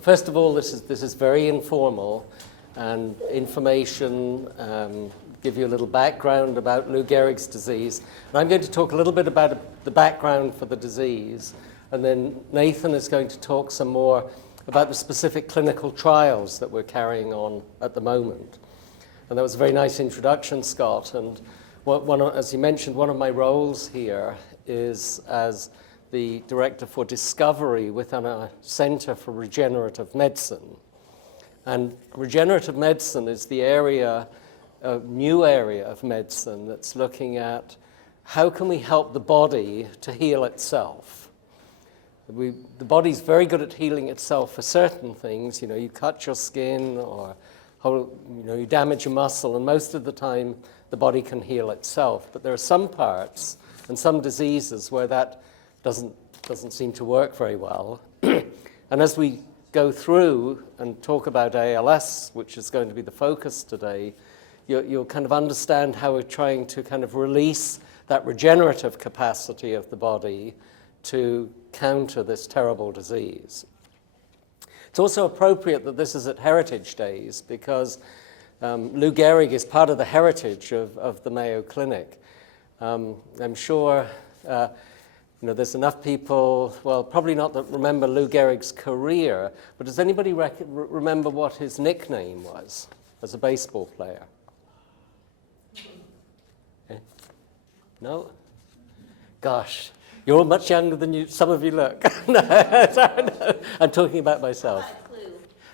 First of all, this is very informal, and information, give you a little background about Lou Gehrig's disease. And I'm going to talk a little bit about the background for the disease, and then Nathan is going to talk some more about the specific clinical trials that we're carrying on at the moment. And that was a very nice introduction, Scott. And as you mentioned, one of my roles here is as the Director for Discovery within a Center for Regenerative Medicine. And regenerative medicine is the area, a new area of medicine that's looking at how can we help the body to heal itself. The body's very good at healing itself for certain things. You know, you cut your skin or you damage a muscle, and most of the time the body can heal itself. But there are some parts and some diseases where that doesn't seem to work very well. And as we go through and talk about ALS, which is going to be the focus today, you'll kind of understand how we're trying to kind of release that regenerative capacity of the body to counter this terrible disease. It's also appropriate that this is at Heritage Days because Lou Gehrig is part of the heritage of the Mayo Clinic. I'm sure there's enough people, well, probably not that remember Lou Gehrig's career, but does anybody remember what his nickname was as a baseball player? Okay. No? Gosh. You're all much younger than some of you look. No, I'm talking about myself.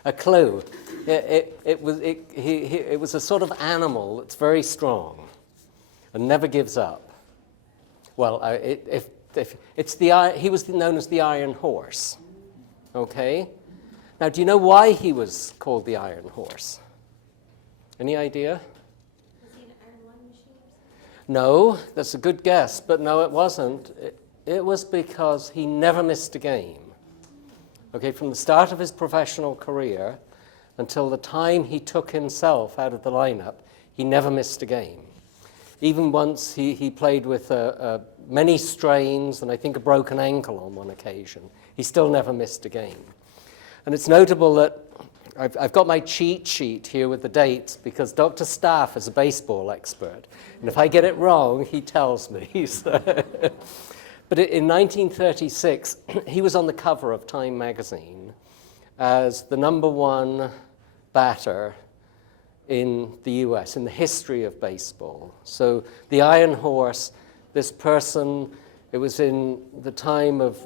A clue. It was a sort of animal that's very strong and never gives up. Well, he was known as the Iron Horse. Okay. Now, do you know why he was called the Iron Horse? Any idea? Was he an Iron Lung machine or something? No, that's a good guess, but no, it wasn't. It was because he never missed a game. Okay, from the start of his professional career until the time he took himself out of the lineup, he never missed a game. Even once he played with many strains and I think a broken ankle on one occasion. He still never missed a game. And it's notable that I've got my cheat sheet here with the dates because Dr. Staff is a baseball expert. And if I get it wrong, he tells me. But in 1936, he was on the cover of Time magazine as the #1 batter in the US, in the history of baseball. So the Iron Horse, this person, it was in the time of,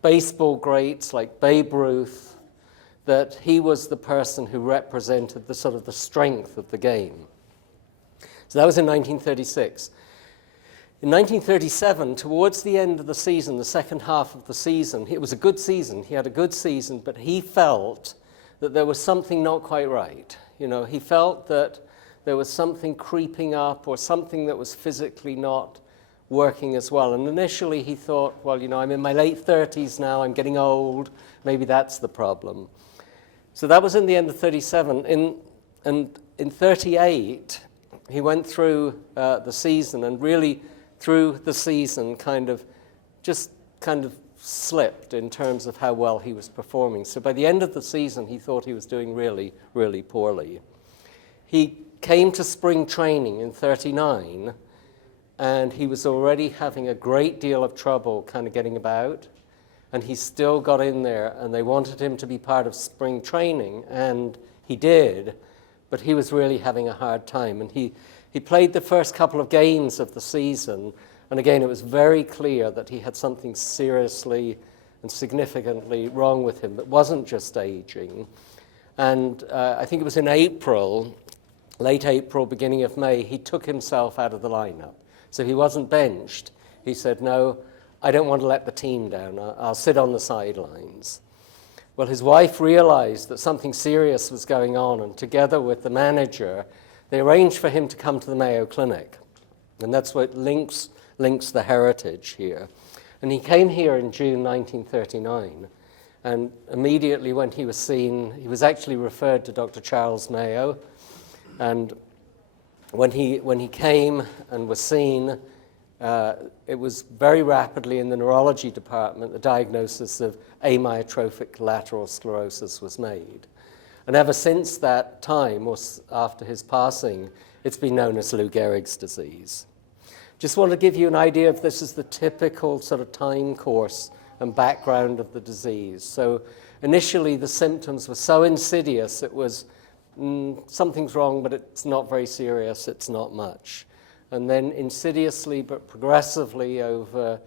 baseball greats like Babe Ruth, that he was the person who represented the sort of the strength of the game. So that was in 1936. In 1937, towards the end of the season, the second half of the season, it was a good season. He had a good season, but he felt that there was something not quite right. He felt that there was something creeping up or something that was physically not working as well. And initially he thought, well, I'm in my late 30s now, I'm getting old, maybe that's the problem. So that was in the end of 37. And in 38, he went through the season and really through the season kind of slipped in terms of how well he was performing. So by the end of the season, he thought he was doing really, really poorly. He came to spring training in 39, and he was already having a great deal of trouble kind of getting about, and he still got in there, and they wanted him to be part of spring training, and he did, but he was really having a hard time. And he played the first couple of games of the season, and again, it was very clear that he had something seriously and significantly wrong with him that wasn't just aging. And I think it was in April, late April, beginning of May, he took himself out of the lineup. So he wasn't benched. He said, no, I don't want to let the team down. I'll sit on the sidelines. Well, his wife realized that something serious was going on, and together with the manager, they arranged for him to come to the Mayo Clinic. And that's what links the heritage here. And he came here in June 1939. And immediately when he was seen, he was actually referred to Dr. Charles Mayo. And when he came and was seen, it was very rapidly in the neurology department, the diagnosis of amyotrophic lateral sclerosis was made. And ever since that time, or after his passing, it's been known as Lou Gehrig's disease. Just want to give you an idea of this is the typical sort of time course and background of the disease. So initially the symptoms were so insidious, it was something's wrong, but it's not very serious, it's not much. And then insidiously but progressively over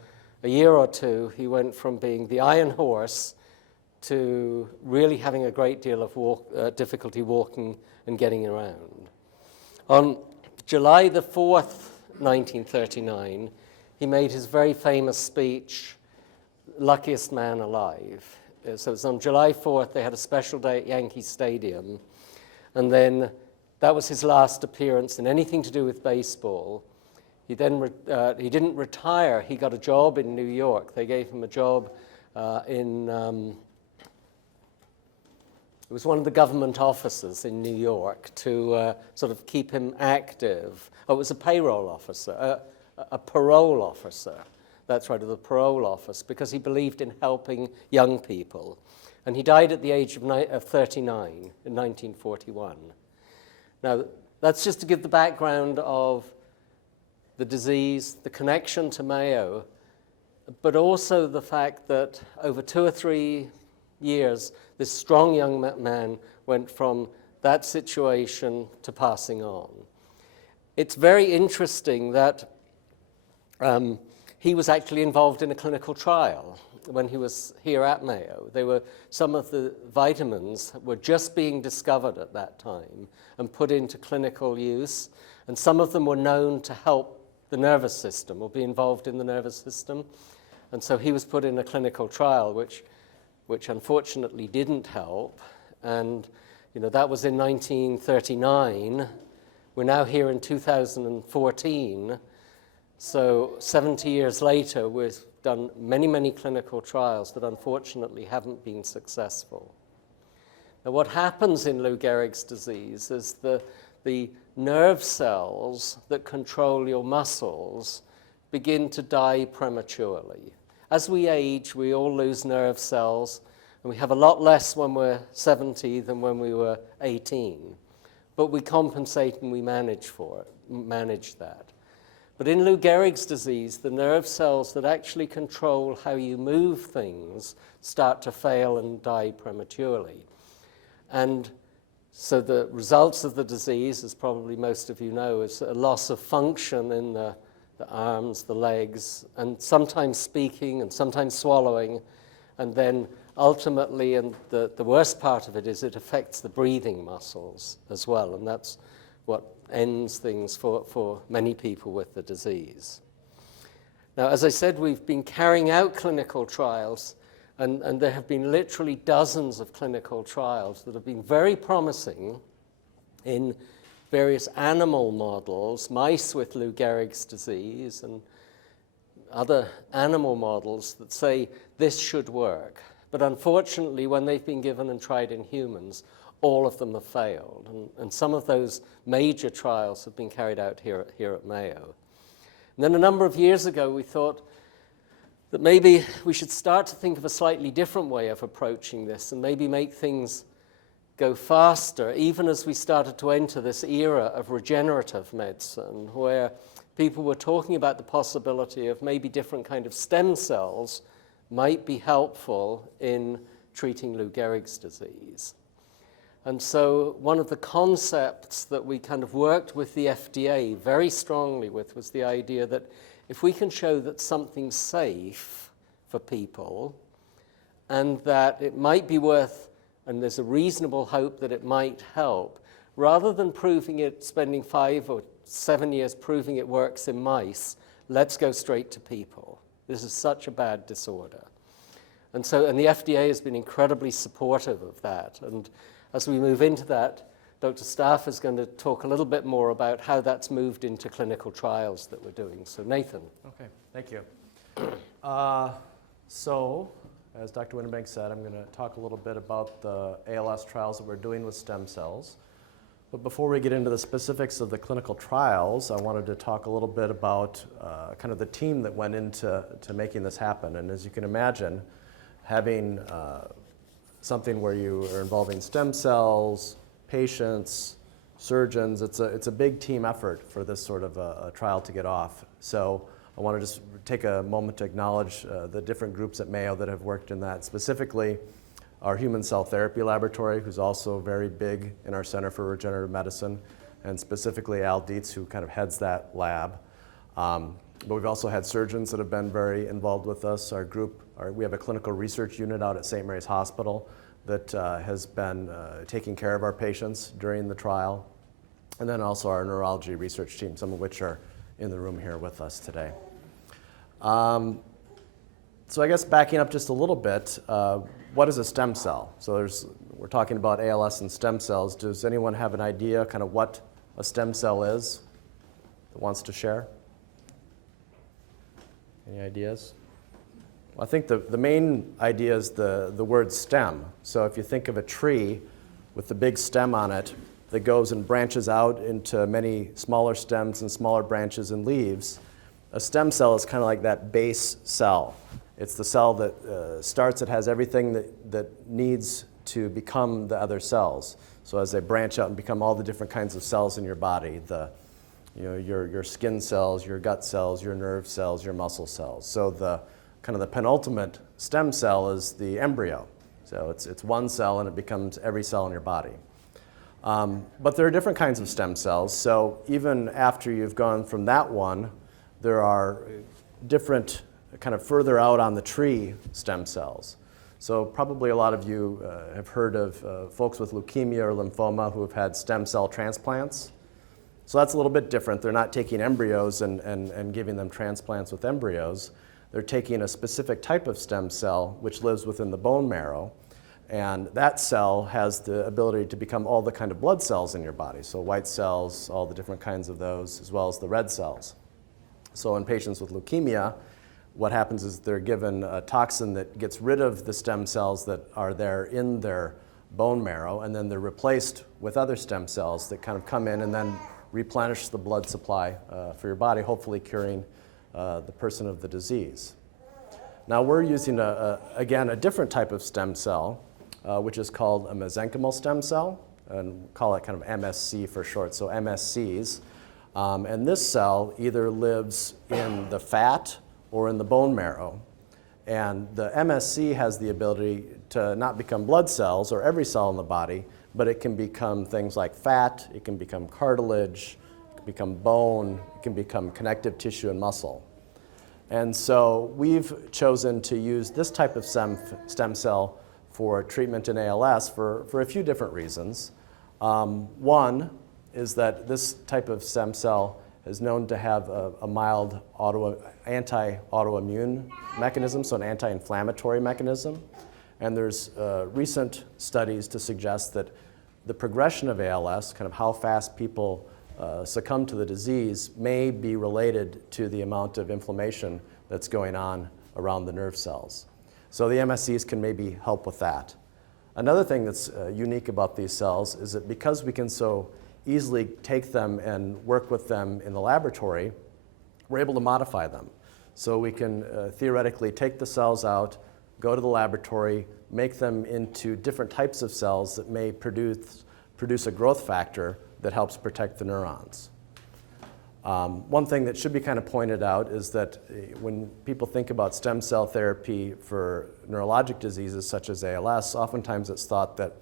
a year or two, he went from being the iron horse to really having a great deal of difficulty walking and getting around. On July the 4th, 1939, he made his very famous speech, Luckiest Man Alive. So it was on July 4th, they had a special day at Yankee Stadium, and then that was his last appearance in anything to do with baseball. He then he didn't retire. He got a job in New York. They gave him a job it was one of the government offices in New York to sort of keep him active. Oh, it was a payroll officer, a parole officer. That's right, of the parole office, because he believed in helping young people. And he died at the age of 39 in 1941. Now, that's just to give the background of the disease, the connection to Mayo, but also the fact that over 2 or 3 years, this strong young man went from that situation to passing on. It's very interesting that he was actually involved in a clinical trial when he was here at Mayo. Some of the vitamins were just being discovered at that time and put into clinical use, and some of them were known to help the nervous system or be involved in the nervous system. And so he was put in a clinical trial, which unfortunately didn't help. And that was in 1939. We're now here in 2014. So 70 years later, we've done many, many clinical trials that unfortunately haven't been successful. Now, what happens in Lou Gehrig's disease is the nerve cells that control your muscles begin to die prematurely. As we age, we all lose nerve cells, and we have a lot less when we're 70 than when we were 18. But we compensate and we manage that. But in Lou Gehrig's disease, the nerve cells that actually control how you move things start to fail and die prematurely. And so the results of the disease, as probably most of you know, is a loss of function in the arms, the legs, and sometimes speaking and sometimes swallowing. And then ultimately, and the worst part of it is it affects the breathing muscles as well. And that's what ends things for many people with the disease. Now, as I said, we've been carrying out clinical trials, and there have been literally dozens of clinical trials that have been very promising in various animal models, mice with Lou Gehrig's disease, and other animal models that say this should work. But unfortunately, when they've been given and tried in humans, all of them have failed. And some of those major trials have been carried out here at Mayo. And then a number of years ago, we thought that maybe we should start to think of a slightly different way of approaching this and maybe make things go faster, even as we started to enter this era of regenerative medicine, where people were talking about the possibility of maybe different kind of stem cells might be helpful in treating Lou Gehrig's disease. And so one of the concepts that we kind of worked with the FDA very strongly with was the idea that if we can show that something's safe for people and that it might be worth, and there's a reasonable hope that it might help, rather than proving it, spending 5 or 7 years proving it works in mice, let's go straight to people. This is such a bad disorder. And the FDA has been incredibly supportive of that. And as we move into that, Dr. Staff is going to talk a little bit more about how that's moved into clinical trials that we're doing. So Nathan. Okay, thank you. So, as Dr. Winnebank said, I'm going to talk a little bit about the ALS trials that we're doing with stem cells. But before we get into the specifics of the clinical trials, I wanted to talk a little bit about kind of the team that went into making this happen. And as you can imagine, having something where you are involving stem cells, patients, surgeons, it's a big team effort for this sort of a trial to get off. So I want to just take a moment to acknowledge the different groups at Mayo that have worked in that, specifically our human cell therapy laboratory, who's also very big in our Center for Regenerative Medicine, and specifically Al Dietz, who kind of heads that lab. But we've also had surgeons that have been very involved with us. Our group, we have a clinical research unit out at St. Mary's Hospital that has been taking care of our patients during the trial. And then also our neurology research team, some of which are in the room here with us today. So I guess backing up just a little bit, what is a stem cell? So we're talking about ALS and stem cells. Does anyone have an idea kind of what a stem cell is that wants to share? Any ideas? Well, I think the main idea is the word stem. So if you think of a tree with the big stem on it that goes and branches out into many smaller stems and smaller branches and leaves, a stem cell is kind of like that base cell. It's the cell that starts, it has everything that needs to become the other cells. So as they branch out and become all the different kinds of cells in your body, your skin cells, your gut cells, your nerve cells, your muscle cells. So the kind of the penultimate stem cell is the embryo. So it's one cell and it becomes every cell in your body. But there are different kinds of stem cells. So even after you've gone from that one, there are different kind of further out on the tree stem cells. So probably a lot of you have heard of folks with leukemia or lymphoma who have had stem cell transplants. So that's a little bit different. They're not taking embryos and giving them transplants with embryos. They're taking a specific type of stem cell which lives within the bone marrow, and that cell has the ability to become all the kind of blood cells in your body. So white cells, all the different kinds of those, as well as the red cells. So in patients with leukemia, what happens is they're given a toxin that gets rid of the stem cells that are there in their bone marrow, and then they're replaced with other stem cells that kind of come in and then replenish the blood supply for your body, hopefully curing the person of the disease. Now we're using, again, a different type of stem cell, which is called a mesenchymal stem cell, and we call it kind of MSC for short, so MSCs. And this cell either lives in the fat or in the bone marrow. And the MSC has the ability to not become blood cells or every cell in the body, but it can become things like fat, it can become cartilage, it can become bone, it can become connective tissue and muscle. And so we've chosen to use this type of stem cell for treatment in ALS for a few different reasons. One is that this type of stem cell is known to have a mild anti-autoimmune mechanism, so an anti-inflammatory mechanism. And there's recent studies to suggest that the progression of ALS, kind of how fast people succumb to the disease, may be related to the amount of inflammation that's going on around the nerve cells. So the MSCs can maybe help with that. Another thing that's unique about these cells is that because we can so easily take them and work with them in the laboratory, we're able to modify them. So we can theoretically take the cells out, go to the laboratory, make them into different types of cells that may produce a growth factor that helps protect the neurons. One thing that should be kind of pointed out is that when people think about stem cell therapy for neurologic diseases such as ALS, oftentimes it's thought that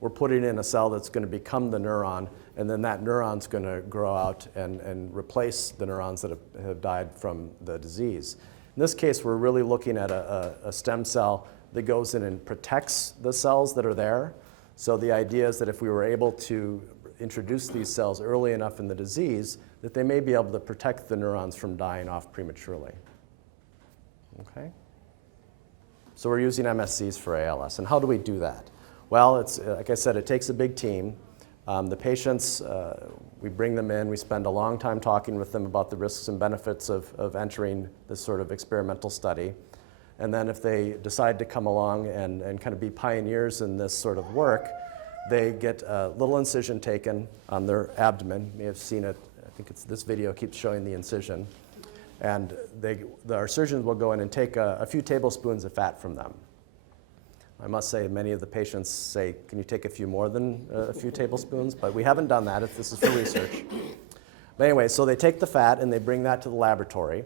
we're putting in a cell that's going to become the neuron, and then that neuron's going to grow out and replace the neurons that have died from the disease. In this case, we're really looking at a stem cell that goes in and protects the cells that are there. So the idea is that if we were able to introduce these cells early enough in the disease, that they may be able to protect the neurons from dying off prematurely. Okay? So we're using MSCs for ALS. And how do we do that? Well, it's like I said, it takes a big team. The patients, we bring them in, we spend a long time talking with them about the risks and benefits of entering this sort of experimental study. And then if they decide to come along and kind of be pioneers in this sort of work, they get a little incision taken on their abdomen. You may have seen it. I think this video keeps showing the incision. And our surgeons will go in and take a few tablespoons of fat from them. I must say, many of the patients say, can you take a few more than a few tablespoons? But we haven't done that. This is for research. But anyway, so they take the fat and they bring that to the laboratory.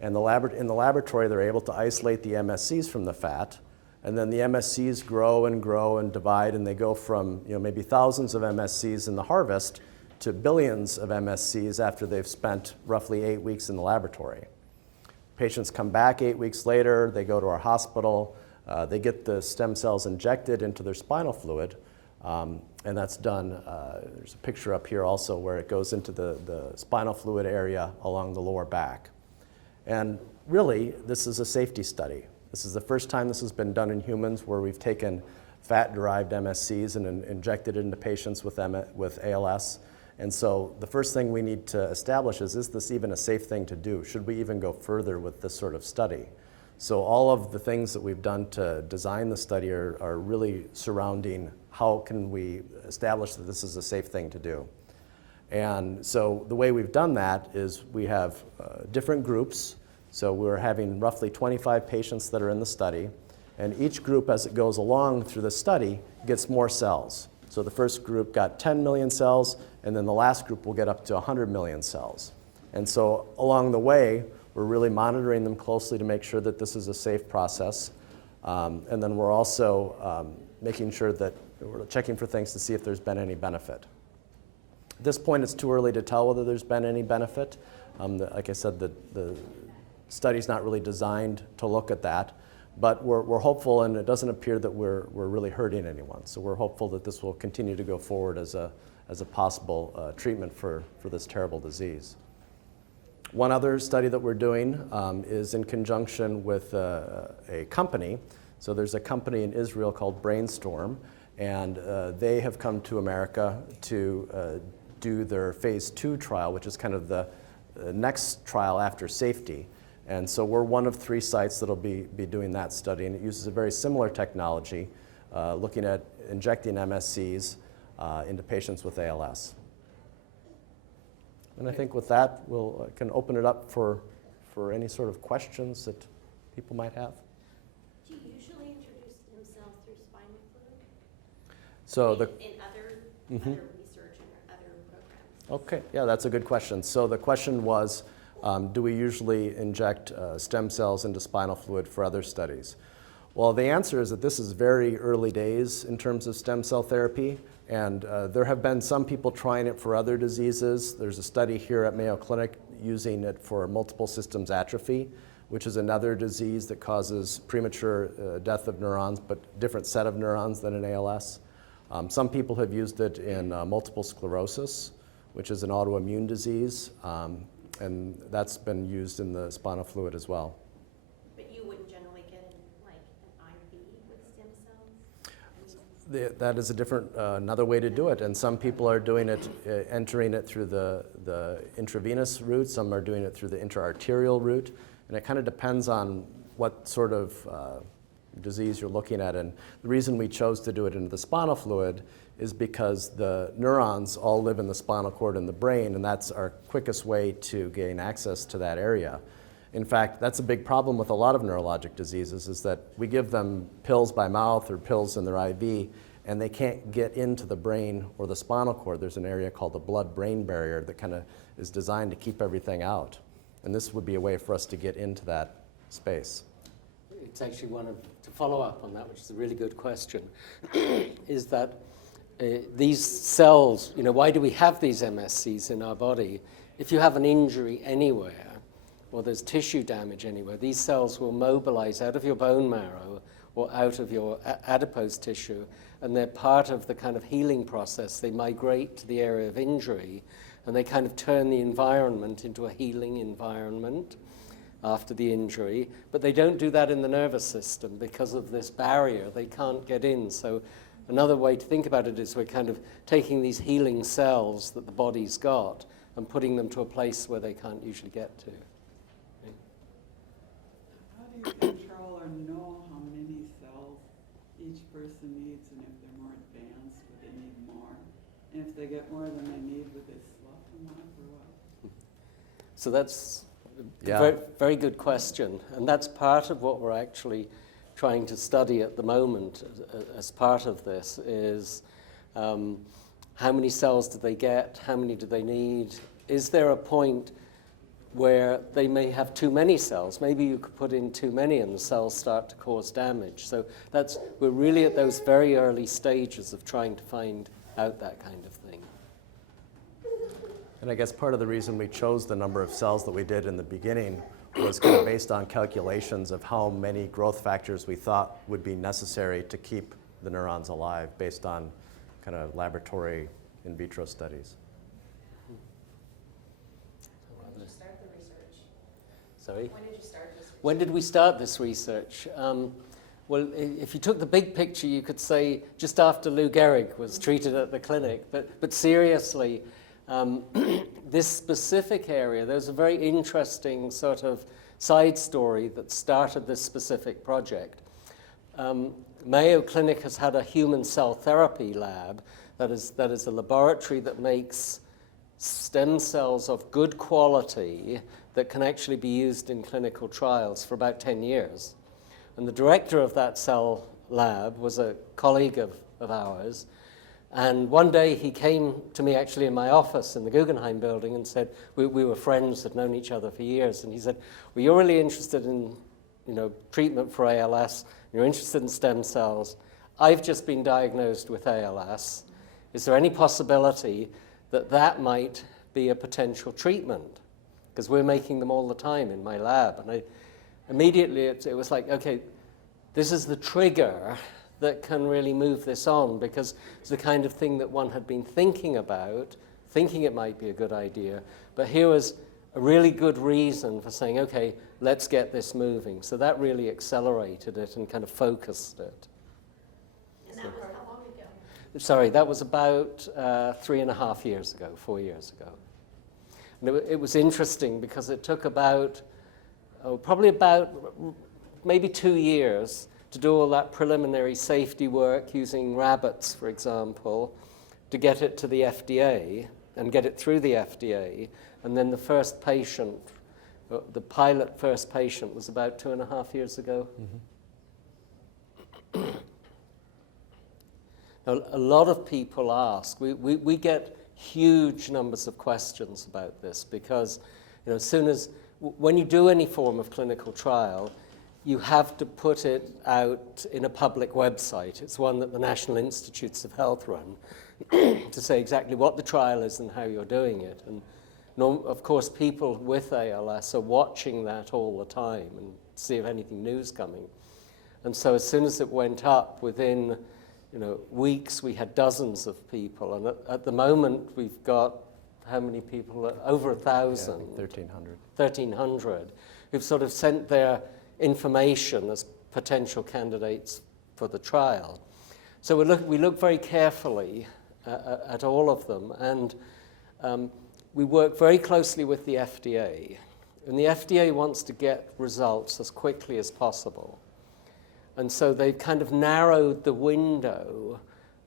And in the laboratory, they're able to isolate the MSCs from the fat. And then the MSCs grow and grow and divide, and they go from maybe thousands of MSCs in the harvest to billions of MSCs after they've spent roughly 8 weeks in the laboratory. Patients come back 8 weeks later, they go to our hospital, they get the stem cells injected into their spinal fluid, and that's done. There's a picture up here also where it goes into the spinal fluid area along the lower back. And really, this is a safety study. This is the first time this has been done in humans where we've taken fat-derived MSCs and injected it into patients with ALS. And so the first thing we need to establish is this even a safe thing to do? Should we even go further with this sort of study? So all of the things that we've done to design the study are really surrounding how can we establish that this is a safe thing to do. And so the way we've done that is we have different groups. So we're having roughly 25 patients that are in the study, and each group as it goes along through the study gets more cells. So the first group got 10 million cells, and then the last group will get up to 100 million cells. And so along the way, we're really monitoring them closely to make sure that this is a safe process. And then we're also making sure that we're checking for things to see if there's been any benefit. At this point, it's too early to tell whether there's been any benefit. Like I said, the study's not really designed to look at that. But we're hopeful, and it doesn't appear that we're really hurting anyone. So we're hopeful that this will continue to go forward as a possible treatment for this terrible disease. One other study that we're doing is in conjunction with a company. So there's a company in Israel called Brainstorm, and they have come to America to do their phase 2 trial, which is kind of the next trial after safety. And so we're one of 3 sites that'll be doing that study, and it uses a very similar technology, looking at injecting MSCs into patients with ALS. And I think with that, we'll can open it up for any sort of questions that people might have. Do you usually introduce stem cells through spinal fluid? So in other research and other programs? Okay, yeah, that's a good question. So the question was, do we usually inject stem cells into spinal fluid for other studies? Well, the answer is that this is very early days in terms of stem cell therapy, and there have been some people trying it for other diseases. There's a study here at Mayo Clinic using it for multiple systems atrophy, which is another disease that causes premature death of neurons, but different set of neurons than in ALS. Some people have used it in multiple sclerosis, which is an autoimmune disease. And that's been used in the spinal fluid as well. But you wouldn't generally get like an IV with stem cells? That is a different, another way to do it. And some people are doing it, entering it through the intravenous route. Some are doing it through the intraarterial route. And it kind of depends on what sort of disease you're looking at. And the reason we chose to do it into the spinal fluid is because the neurons all live in the spinal cord and the brain, and that's our quickest way to gain access to that area. In fact, that's a big problem with a lot of neurologic diseases, is that we give them pills by mouth or pills in their IV, and they can't get into the brain or the spinal cord. There's an area called the blood-brain barrier that kind of is designed to keep everything out. And this would be a way for us to get into that space. It's actually to follow up on that, which is a really good question, is that these cells, why do we have these MSCs in our body? If you have an injury anywhere, or there's tissue damage anywhere, these cells will mobilize out of your bone marrow or out of your adipose tissue, and they're part of the kind of healing process. They migrate to the area of injury, and they kind of turn the environment into a healing environment after the injury, but they don't do that in the nervous system because of this barrier. They can't get in. So another way to think about it is we're kind of taking these healing cells that the body's got and putting them to a place where they can't usually get to. How do you control or know how many cells each person needs, and if they're more advanced, would they And if they get more than they need, would they swap them off or what? So that's Yeah. a very, very good question. And that's part of what we're actually trying to study at the moment as part of this is how many cells do they get? How many do they need? Is there a point where they may have too many cells? Maybe you could put in too many and the cells start to cause damage. So we're really at those very early stages of trying to find out that kind of thing. And I guess part of the reason we chose the number of cells that we did in the beginning was kind of based on calculations of how many growth factors we thought would be necessary to keep the neurons alive based on kind of laboratory in vitro studies. When did you start the research? Sorry? When did you start this research? When did we start this research? Well, if you took the big picture, you could say just after Lou Gehrig was treated at the clinic. But seriously, this specific area, there's a very interesting sort of side story that started this specific project. Mayo Clinic has had a human cell therapy lab that is a laboratory that makes stem cells of good quality that can actually be used in clinical trials for about 10 years. And the director of that cell lab was a colleague of ours. And one day he came to me actually in my office in the Guggenheim building and said, we were friends, had known each other for years. And he said, well, you're really interested in treatment for ALS. You're interested in stem cells. I've just been diagnosed with ALS. Is there any possibility that that might be a potential treatment? Because we're making them all the time in my lab. And immediately it was like, okay, this is the trigger that can really move this on, because it's the kind of thing that one had been thinking about, thinking it might be a good idea. But here was a really good reason for saying, okay, let's get this moving. So that really accelerated it and kind of focused it. And that was how long ago? Sorry, that was about 3.5 years ago, 4 years ago. And it was interesting because it took probably about maybe 2 years to do all that preliminary safety work using rabbits, for example, to get it to the FDA and get it through the FDA. And then the first patient, the pilot first patient, was about 2.5 years ago. Mm-hmm. Now, a lot of people ask, we get huge numbers of questions about this because, as soon as, when you do any form of clinical trial, you have to put it out in a public website. It's one that the National Institutes of Health run to say exactly what the trial is and how you're doing it. And of course, people with ALS are watching that all the time and see if anything new's coming. And so as soon as it went up, within weeks, we had dozens of people. And at the moment, we've got how many people? Over 1,000. Yeah, 1,300. 1,300 who've sort of sent their information as potential candidates for the trial. So we look very carefully at all of them, and we work very closely with the FDA. And the FDA wants to get results as quickly as possible. And so they've kind of narrowed the window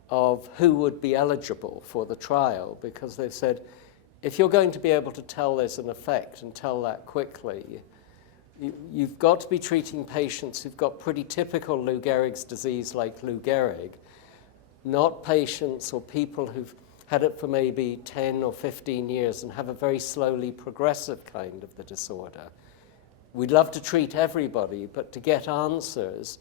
of who would be eligible for the trial, because they've said, if you're going to be able to tell there's an effect and tell that quickly, you've got to be treating patients who've got pretty typical Lou Gehrig's disease like Lou Gehrig, not patients or people who've had it for maybe 10 or 15 years and have a very slowly progressive kind of the disorder. We'd love to treat everybody, but to get answers,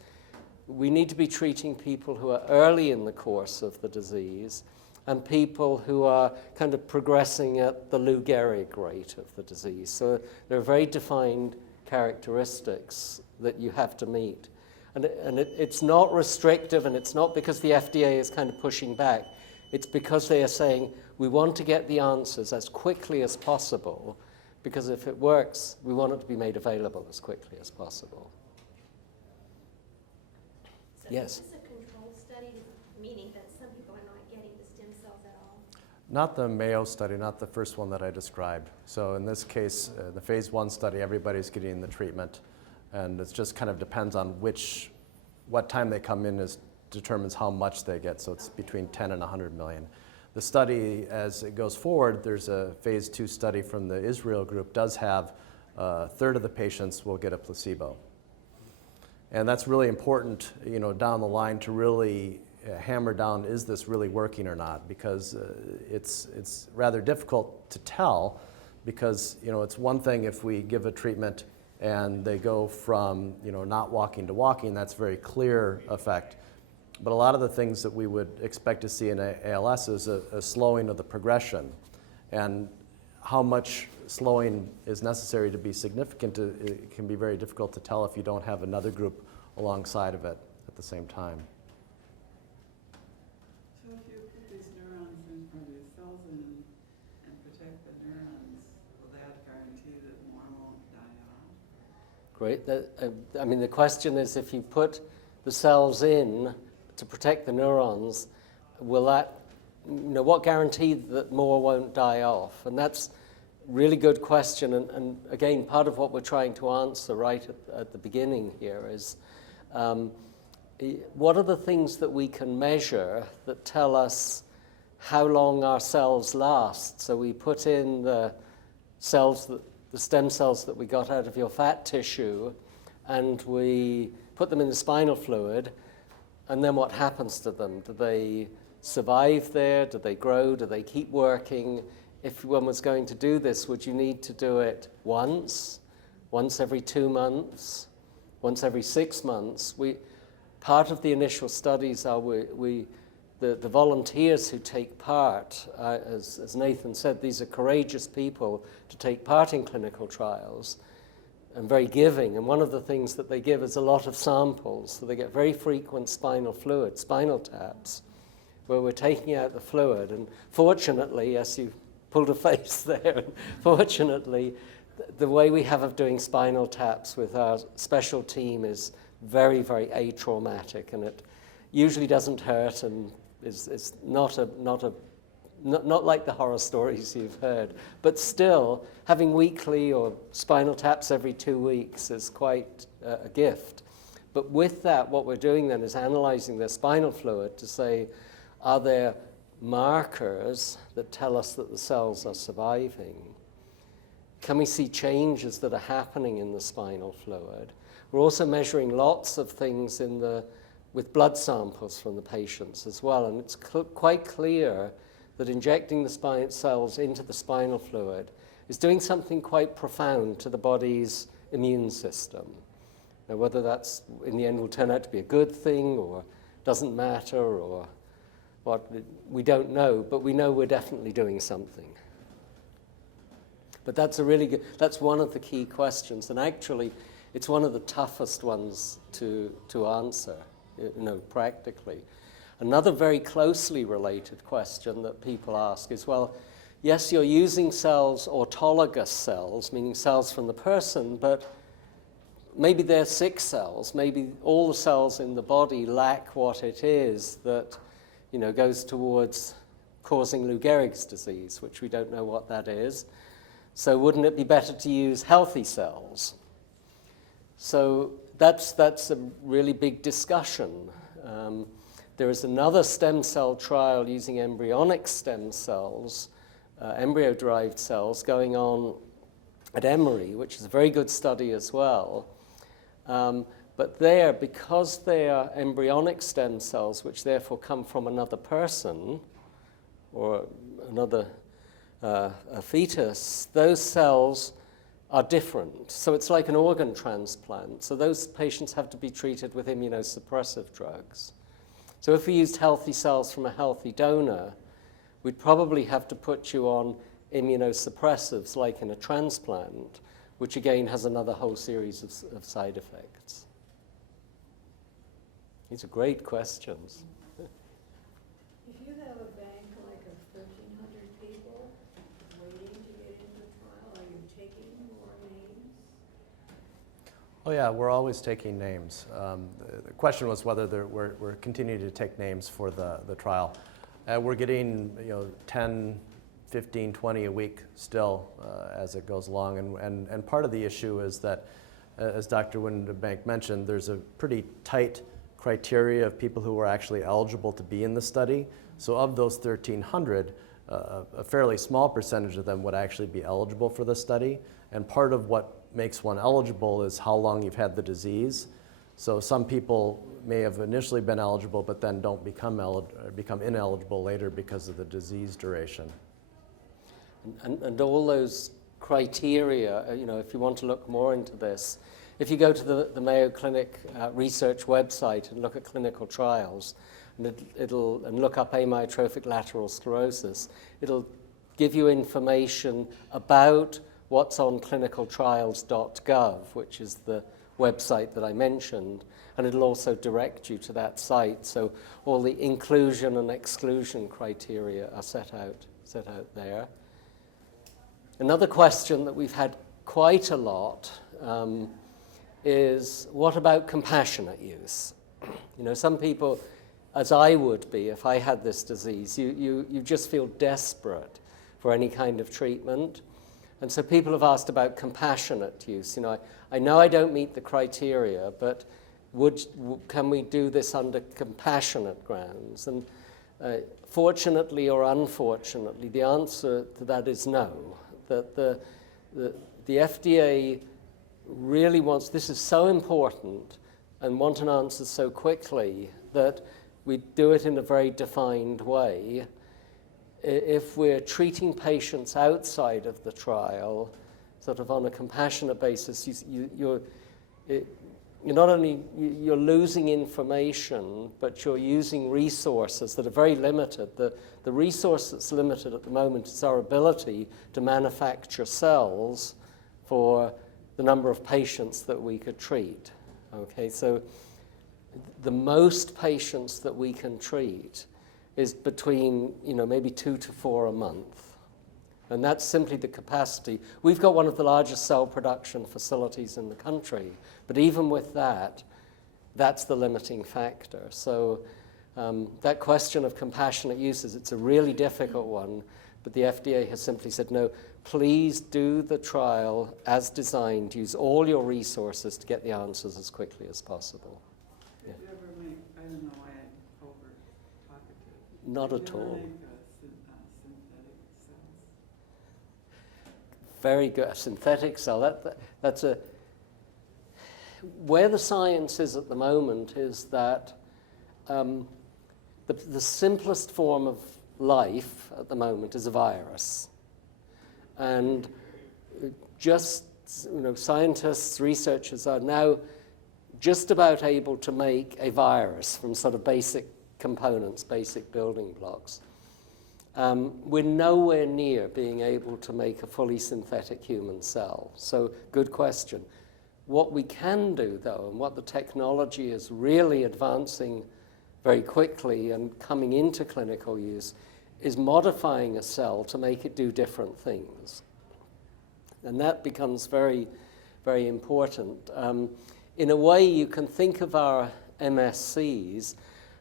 we need to be treating people who are early in the course of the disease and people who are kind of progressing at the Lou Gehrig rate of the disease. So there are very defined characteristics that you have to meet. And it's not restrictive, and it's not because the FDA is kind of pushing back. It's because they are saying, we want to get the answers as quickly as possible, because if it works, we want it to be made available as quickly as possible. So Yes? is this a controlled study, meaning that some people are not getting the stem cells at all? Not the Mayo study, not the first one that I described. So in this case, the phase 1 study, everybody's getting the treatment, and it just kind of depends on what time they come in determines how much they get. So it's between 10 and 100 million. the study, as it goes forward, there's a phase 2 study from the Israel group, does have a third of the patients will get a placebo. And that's really important, down the line to really hammer down, is this really working or not? Because it's rather difficult to tell, because it's one thing if we give a treatment and they go from not walking to walking, that's a very clear effect. But a lot of the things that we would expect to see in ALS is a slowing of the progression. And how much slowing is necessary to be significant, it can be very difficult to tell if you don't have another group alongside of it at the same time. So if you put these neurons in, or these cells in and protect the neurons, will that guarantee that more won't die off? Great. The question is, if you put the cells in to protect the neurons, will that, what guarantee that more won't die off? And that's a really good question. And again, part of what we're trying to answer right at the beginning here is, what are the things that we can measure that tell us how long our cells last? So we put in the stem cells that we got out of your fat tissue, and we put them in the spinal fluid, and then what happens to them? Do they survive there? Do they grow? Do they keep working? If one was going to do this, would you need to do it once every 2 months, once every 6 months? Part of the initial studies are the volunteers who take part, as Nathan said, these are courageous people to take part in clinical trials and very giving. And one of the things that they give is a lot of samples. So they get very frequent spinal fluid, spinal taps, where we're taking out the fluid. And fortunately, yes, you pulled a face there, fortunately, the way we have of doing spinal taps with our special team is very, very atraumatic, and it usually doesn't hurt and is not like the horror stories you've heard. But still, having weekly or spinal taps every 2 weeks is quite a gift. But with that, what we're doing then is analyzing their spinal fluid to say, are there markers that tell us that the cells are surviving? Can we see changes that are happening in the spinal fluid? We're also measuring lots of things with blood samples from the patients as well, and it's quite clear that injecting the spine cells into the spinal fluid is doing something quite profound to the body's immune system. Now, whether that's in the end will turn out to be a good thing or doesn't matter or what, we don't know, but we know we're definitely doing something. But that's that's one of the key questions, and actually it's one of the toughest ones to answer, practically. Another very closely related question that people ask is, well, yes, you're using cells, autologous cells, meaning cells from the person, but maybe they're sick cells. Maybe all the cells in the body lack what it is that, goes towards causing Lou Gehrig's disease, which we don't know what that is. So wouldn't it be better to use healthy cells? So that's a really big discussion. There is another stem cell trial using embryonic stem cells, embryo-derived cells, going on at Emory, which is a very good study as well. But there, because they are embryonic stem cells, which therefore come from another person or another a fetus, those cells are different. So it's like an organ transplant. So those patients have to be treated with immunosuppressive drugs. So if we used healthy cells from a healthy donor, we'd probably have to put you on immunosuppressives like in a transplant, which again has another whole series of side effects. These are great questions. If you have a bank like of 1,300 people waiting to get into the trial, are you taking more names? Oh yeah, we're always taking names. The question was whether we're continuing to take names for the trial. We're getting 10, 15, 20 a week still as it goes along. And part of the issue is that, as Dr. Windenbank mentioned, there's a pretty tight criteria of people who were actually eligible to be in the study. So of those 1,300, a fairly small percentage of them would actually be eligible for the study. And part of what makes one eligible is how long you've had the disease. So some people may have initially been eligible, but then don't become ineligible later because of the disease duration. And all those criteria, if you want to look more into this, if you go to the Mayo Clinic research website and look at clinical trials, and look up amyotrophic lateral sclerosis, it'll give you information about what's on clinicaltrials.gov, which is the website that I mentioned, and it'll also direct you to that site. So all the inclusion and exclusion criteria are set out there. Another question that we've had quite a lot is, what about compassionate use? Some people, as I would be if I had this disease, you just feel desperate for any kind of treatment. And so people have asked about compassionate use. I know I don't meet the criteria, but can we do this under compassionate grounds? And fortunately or unfortunately, the answer to that is no. That the FDA really wants, this is so important and want an answer so quickly that we do it in a very defined way. If we're treating patients outside of the trial, sort of on a compassionate basis, you're not only you're losing information, but you're using resources that are very limited. The resource that's limited at the moment is our ability to manufacture cells for the number of patients that we could treat. Okay, so the most patients that we can treat is between, maybe 2 to 4 a month. And that's simply the capacity. We've got one of the largest cell production facilities in the country, but even with that, that's the limiting factor. So that question of compassionate uses, it's a really difficult one, but the FDA has simply said, no, please do the trial as designed, use all your resources to get the answers as quickly as possible. Did you ever make, I don't know why I'm over talkative. Not Did at you ever all. make synthetic cells? Very good. A synthetic cell, that's where the science is at the moment is that the simplest form of life at the moment is a virus. And just, scientists, researchers are now just about able to make a virus from sort of basic components, basic building blocks. We're nowhere near being able to make a fully synthetic human cell. So, good question. What we can do, though, and what the technology is really advancing very quickly and coming into clinical use, is modifying a cell to make it do different things. And that becomes very, very important. In a way, you can think of our MSCs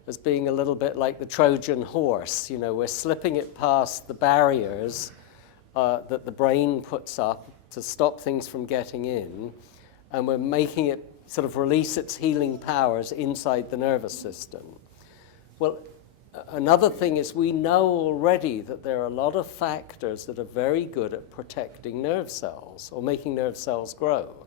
as being a little bit like the Trojan horse. We're slipping it past the barriers that the brain puts up to stop things from getting in, and we're making it sort of release its healing powers inside the nervous system. Well, another thing is we know already that there are a lot of factors that are very good at protecting nerve cells or making nerve cells grow.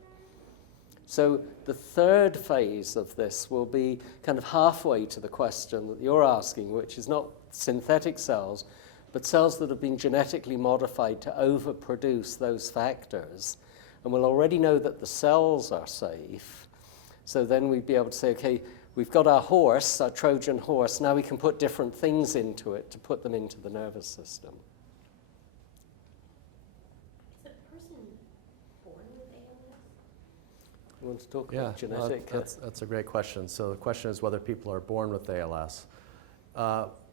So the third phase of this will be kind of halfway to the question that you're asking, which is not synthetic cells, but cells that have been genetically modified to overproduce those factors. And we'll already know that the cells are safe. So then we'd be able to say, okay, we've got our horse, our Trojan horse, now we can put different things into it to put them into the nervous system. Is a person born with ALS? You want to talk about well, genetic? that's a great question. So the question is whether people are born with ALS.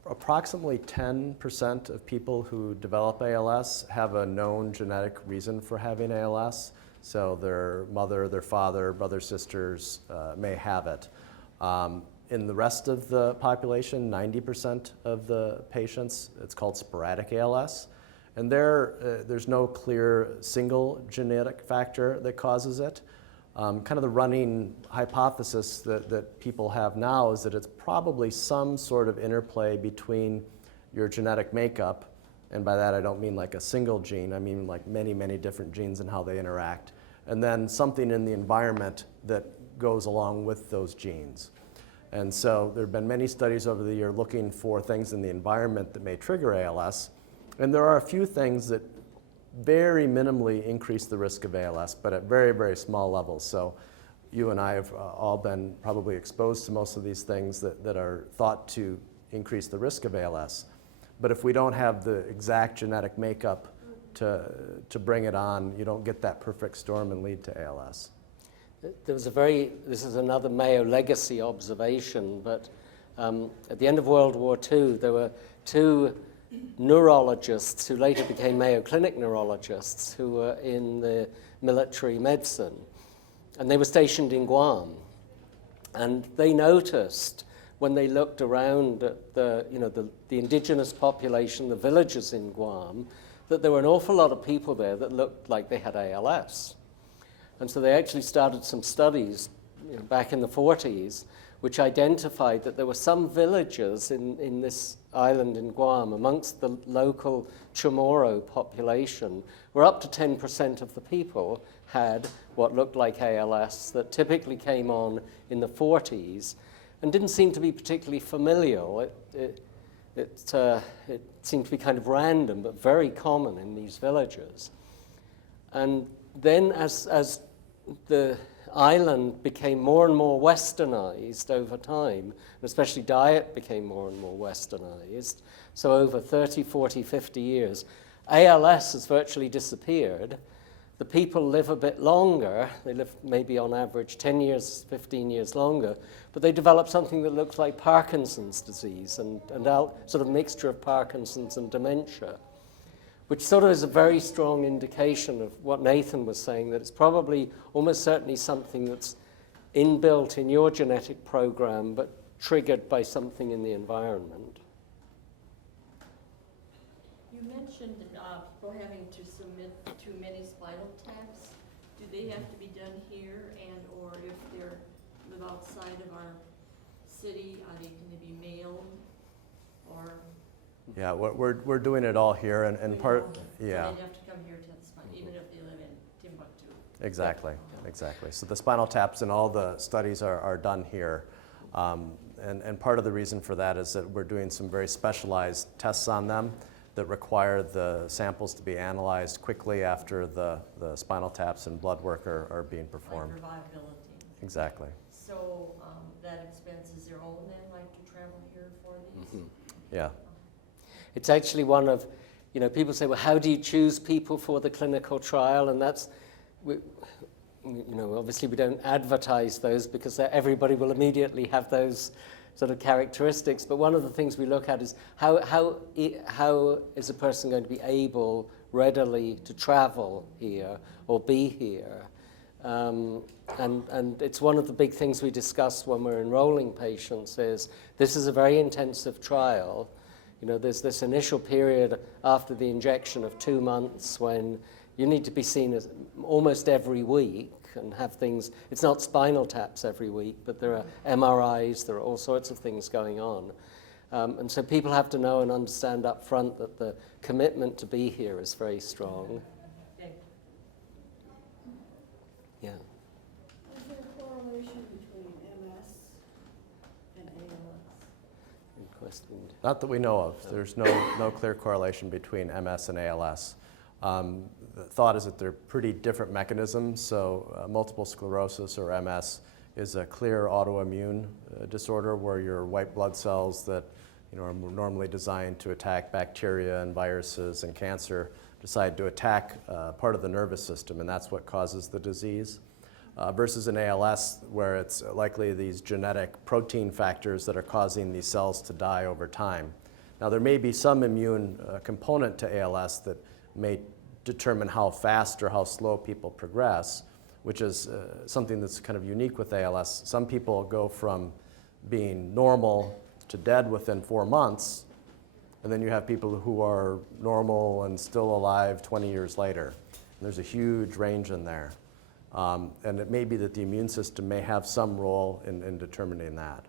Approximately 10% of people who develop ALS have a known genetic reason for having ALS. So their mother, their father, brothers, sisters may have it. In the rest of the population, 90% of the patients, it's called sporadic ALS. And there's no clear single genetic factor that causes it. Kind of the running hypothesis that people have now is that it's probably some sort of interplay between your genetic makeup, and by that I don't mean like a single gene, I mean like many, many different genes and how they interact, and then something in the environment that goes along with those genes. And so there have been many studies over the year looking for things in the environment that may trigger ALS, and there are a few things that very minimally increase the risk of ALS, but at very, very small levels. So you and I have all been probably exposed to most of these things that are thought to increase the risk of ALS. But if we don't have the exact genetic makeup to bring it on, you don't get that perfect storm and lead to ALS. There was this is another Mayo legacy observation, but at the end of World War II, there were two neurologists who later became Mayo Clinic neurologists who were in the military medicine. And they were stationed in Guam. And they noticed when they looked around at the indigenous population, the villages in Guam, that there were an awful lot of people there that looked like they had ALS. And so they actually started some studies back in the 40s, which identified that there were some villages in this island in Guam amongst the local Chamorro population, where up to 10% of the people had what looked like ALS that typically came on in the 40s and didn't seem to be particularly familial. It seemed to be kind of random, but very common in these villages. And then as the island became more and more westernized over time, and especially diet became more and more westernized, so over 30, 40, 50 years, ALS has virtually disappeared. The people live a bit longer. They live maybe on average 10 years, 15 years longer, but they develop something that looks like Parkinson's disease and sort of mixture of Parkinson's and dementia, which sort of is a very strong indication of what Nathan was saying, that it's probably almost certainly something that's inbuilt in your genetic program, but triggered by something in the environment. You mentioned people having to submit to many spinal taps. Do they have to be done here, and or if they live outside of our city, can they be mailed, or? Yeah, we're doing it all here, and part, yeah. So they'd have to come here to the spine, even if they live in Timbuktu. Exactly, exactly. So the spinal taps and all the studies are done here. And part of the reason for that is that we're doing some very specialized tests on them that require the samples to be analyzed quickly after the spinal taps and blood work are being performed. Like for viability. Exactly. So that expense is their own then, like to travel here for these? Mm-hmm. Yeah. It's actually one of, people say, well, how do you choose people for the clinical trial? And that's, obviously we don't advertise those because everybody will immediately have those sort of characteristics. But one of the things we look at is how is a person going to be able readily to travel here or be here? And it's one of the big things we discuss when we're enrolling patients is this is a very intensive trial. There's this initial period after the injection of 2 months when you need to be seen as almost every week and have things. It's not spinal taps every week, but there are MRIs, there are all sorts of things going on. And so people have to know and understand up front that the commitment to be here is very strong. Okay. Yeah. Is there a correlation between MS and ALS? Good question. Not that we know of. There's no clear correlation between MS and ALS. The thought is that they're pretty different mechanisms. So multiple sclerosis or MS is a clear autoimmune disorder where your white blood cells that are normally designed to attack bacteria and viruses and cancer decide to attack part of the nervous system, and that's what causes the disease. Versus an ALS, where it's likely these genetic protein factors that are causing these cells to die over time. Now, there may be some immune component to ALS that may determine how fast or how slow people progress, which is something that's kind of unique with ALS. Some people go from being normal to dead within 4 months, and then you have people who are normal and still alive 20 years later. And there's a huge range in there. And it may be that the immune system may have some role in determining that.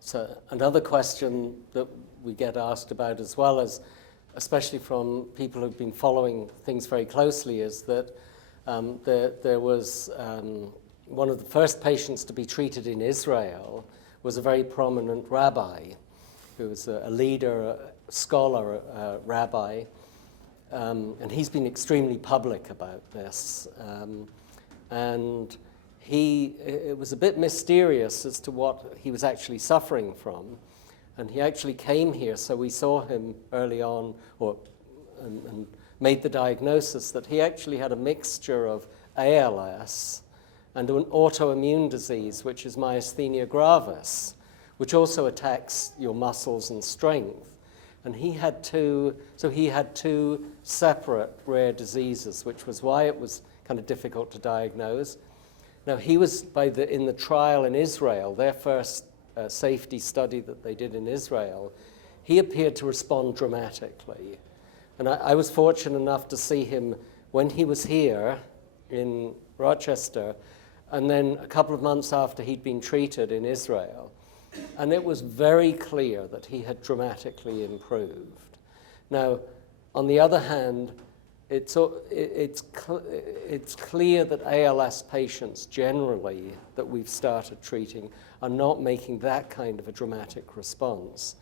So another question that we get asked about as well, as especially from people who've been following things very closely, is that there was one of the first patients to be treated in Israel was a very prominent rabbi who was a leader, a scholar, rabbi, and he's been extremely public about this. And it was a bit mysterious as to what he was actually suffering from. And he actually came here, so we saw him early on, and made the diagnosis that he actually had a mixture of ALS and an autoimmune disease, which is myasthenia gravis, which also attacks your muscles and strength. And he had two separate rare diseases, which was why it was kind of difficult to diagnose. Now, he was in the trial in Israel, their first safety study that they did in Israel, he appeared to respond dramatically. And I was fortunate enough to see him when he was here in Rochester, and then a couple of months after he'd been treated in Israel. And it was very clear that he had dramatically improved. Now, on the other hand, it's clear that ALS patients generally that we've started treating are not making that kind of a dramatic response,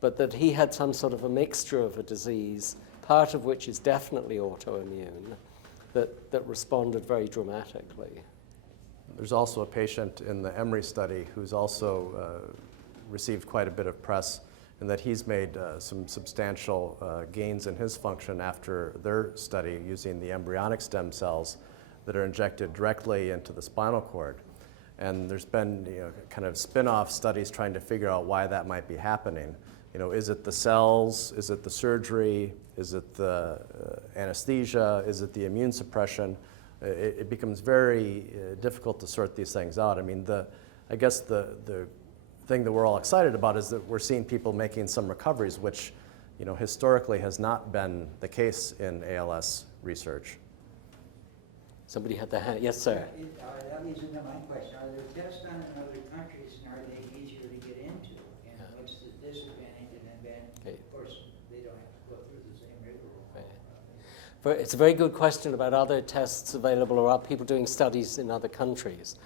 but that he had some sort of a mixture of a disease, part of which is definitely autoimmune, that responded very dramatically. There's also a patient in the Emory study who's also received quite a bit of press, and that he's made some substantial gains in his function after their study using the embryonic stem cells that are injected directly into the spinal cord. And there's been kind of spin-off studies trying to figure out why that might be happening. Is it the cells? Is it the surgery? Is it the anesthesia? Is it the immune suppression? It becomes very difficult to sort these things out. I mean, I guess the thing that we're all excited about is that we're seeing people making some recoveries, which historically has not been the case in ALS research. Somebody had their hand. Yes, sir. That leads into my question. Are there tests done in other countries, and are they easier to get into? And what's the disadvantage and advantage? Of course, they don't have to go through the same rigmarole. It's a very good question about other tests available, or are people doing studies in other countries.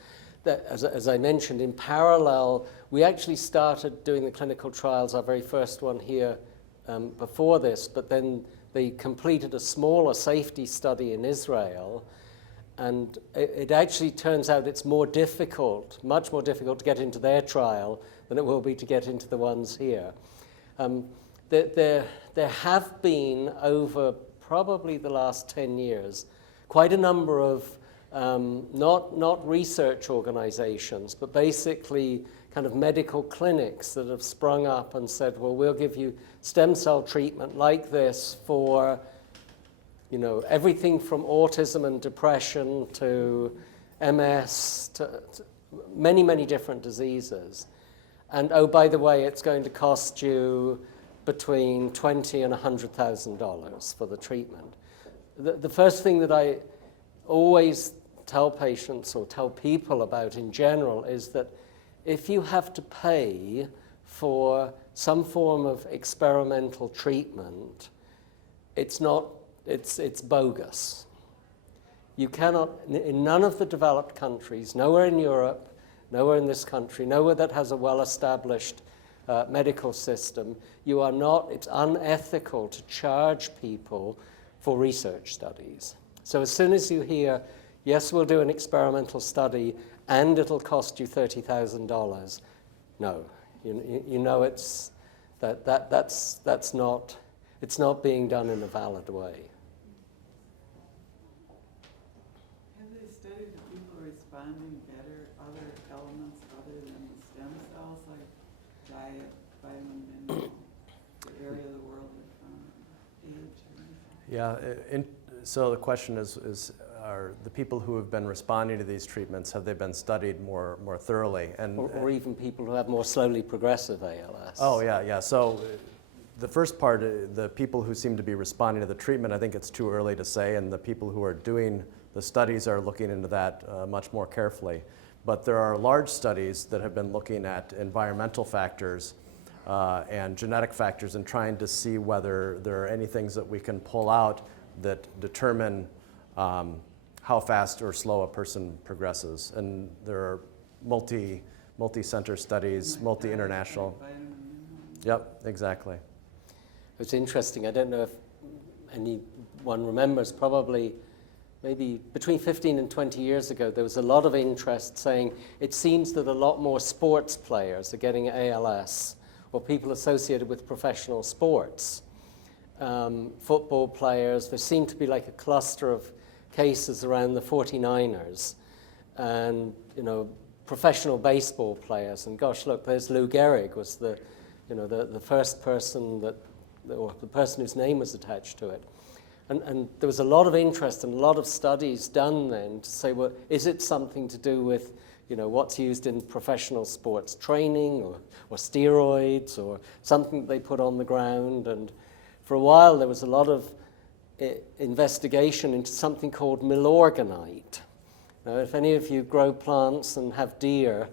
As I mentioned, in parallel, we actually started doing the clinical trials, our very first one here before this, but then they completed a smaller safety study in Israel, and it actually turns out it's more difficult, much more difficult to get into their trial than it will be to get into the ones here. There have been, over probably the last 10 years, quite a number of not research organizations, but basically kind of medical clinics that have sprung up and said, well, we'll give you stem cell treatment like this for everything from autism and depression to MS to many, many different diseases. And oh, by the way, it's going to cost you between $20,000 and $100,000 for the treatment. The first thing that I always tell patients or tell people about in general is that if you have to pay for some form of experimental treatment, it's bogus. You cannot, in none of the developed countries, nowhere in Europe, nowhere in this country, nowhere that has a well-established medical system, it's unethical to charge people for research studies. So as soon as you hear, yes, we'll do an experimental study and it'll cost you $30,000, no, it's not being done in a valid way. Have they studied the people responding better, other elements other than the stem cells, like diet, vitamin, mineral, the area of the world they're from, age, or anything? Yeah, so the question is, are the people who have been responding to these treatments, have they been studied more thoroughly? Or even people who have more slowly progressive ALS. Oh, yeah. So the first part, the people who seem to be responding to the treatment, I think it's too early to say, and the people who are doing the studies are looking into that much more carefully. But there are large studies that have been looking at environmental factors and genetic factors and trying to see whether there are any things that we can pull out that determine how fast or slow a person progresses. And there are multi-center studies, multi-international. Yep, exactly. It's interesting. I don't know if anyone remembers, probably maybe between 15 and 20 years ago, there was a lot of interest saying it seems that a lot more sports players are getting ALS, or people associated with professional sports. Football players, there seemed to be like a cluster of cases around the 49ers, and professional baseball players. And gosh, look, there's Lou Gehrig was the first person or the person whose name was attached to it. And there was a lot of interest and a lot of studies done then to say, well, is it something to do with what's used in professional sports training or steroids or something that they put on the ground? And for a while there was a lot of investigation into something called milorganite. Now, if any of you grow plants and have deer,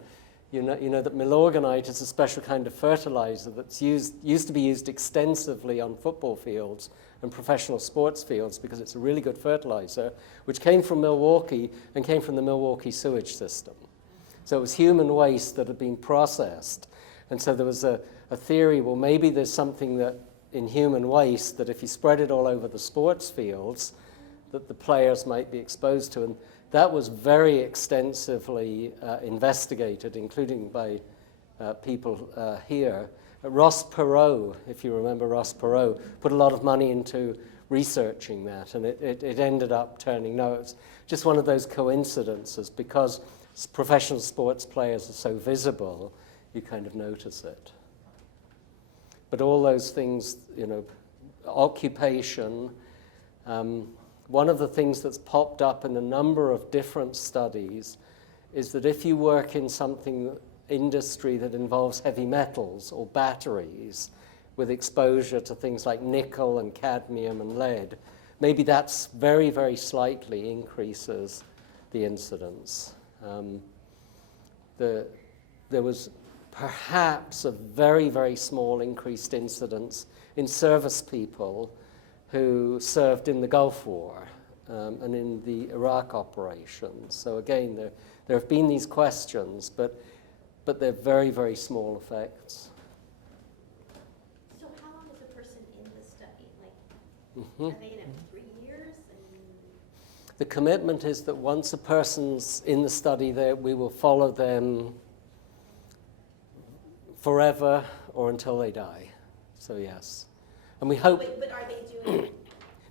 you know that milorganite is a special kind of fertilizer that's used to be used extensively on football fields and professional sports fields because it's a really good fertilizer, which came from Milwaukee and came from the Milwaukee sewage system. So it was human waste that had been processed. And so there was a theory, well, maybe there's something that in human waste that if you spread it all over the sports fields, that the players might be exposed to. And that was very extensively investigated, including by people here. Ross Perot, if you remember Ross Perot, put a lot of money into researching that, and it ended up turning, no, it's just one of those coincidences. Because professional sports players are so visible, you kind of notice it. But all those things, occupation, one of the things that's popped up in a number of different studies is that if you work in industry that involves heavy metals or batteries with exposure to things like nickel and cadmium and lead, maybe that's very, very slightly increases the incidence. There was perhaps a very, very small increased incidence in service people who served in the Gulf War and in the Iraq operations. So again, there have been these questions, but they're very, very small effects. So how long is a person in the study? Like, are they in it for 3 years? The commitment is that once a person's in the study, we will follow them forever or until they die. So yes. And we hope... Wait, but are they doing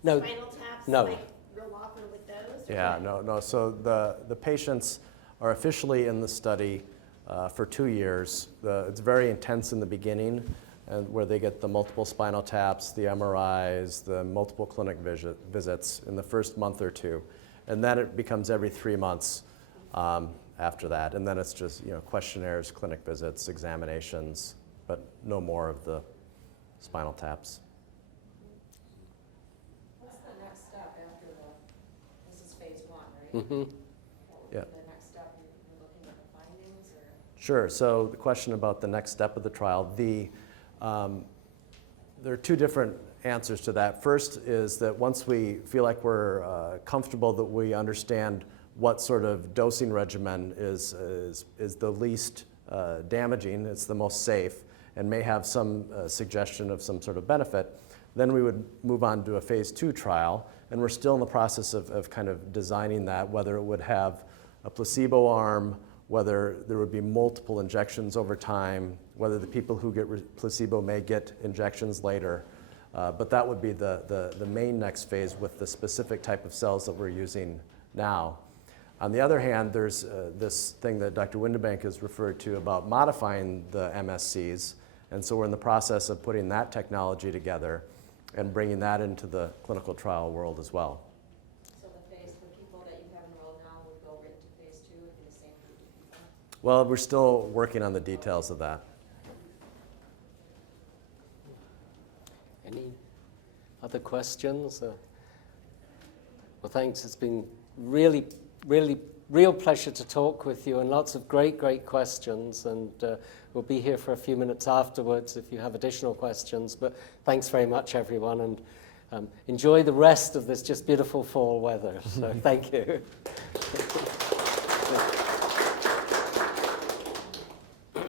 No. spinal taps No. like real often with those? or Yeah, what? no. So the patients are officially in the study for 2 years. It's very intense in the beginning, and where they get the multiple spinal taps, the MRIs, the multiple clinic visits in the first month or two. And then it becomes every 3 months after that. And then it's just questionnaires, clinic visits, examinations, but no more of the spinal taps. What's the next step after this is phase 1, right? Mm-hmm. Yeah. The next step, you're looking at the findings, or? Sure. So the question about the next step of the trial, there are two different answers to that. First is that once we feel like we're comfortable that we understand what sort of dosing regimen is the least damaging, it's the most safe, and may have some suggestion of some sort of benefit, then we would move on to a phase 2 trial. And we're still in the process of kind of designing that, whether it would have a placebo arm, whether there would be multiple injections over time, whether the people who get placebo may get injections later. But that would be the main next phase with the specific type of cells that we're using now. On the other hand, there's this thing that Dr. Windebank has referred to about modifying the MSCs. And so we're in the process of putting that technology together and bringing that into the clinical trial world as well. So the people that you have enrolled now would go right to phase 2 with the same group of people? Well, we're still working on the details of that. Any other questions? Well, thanks. It's been really, real pleasure to talk with you, and lots of great questions. And we'll be here for a few minutes afterwards if you have additional questions. But thanks very much, everyone, and enjoy the rest of this just beautiful fall weather. So thank you.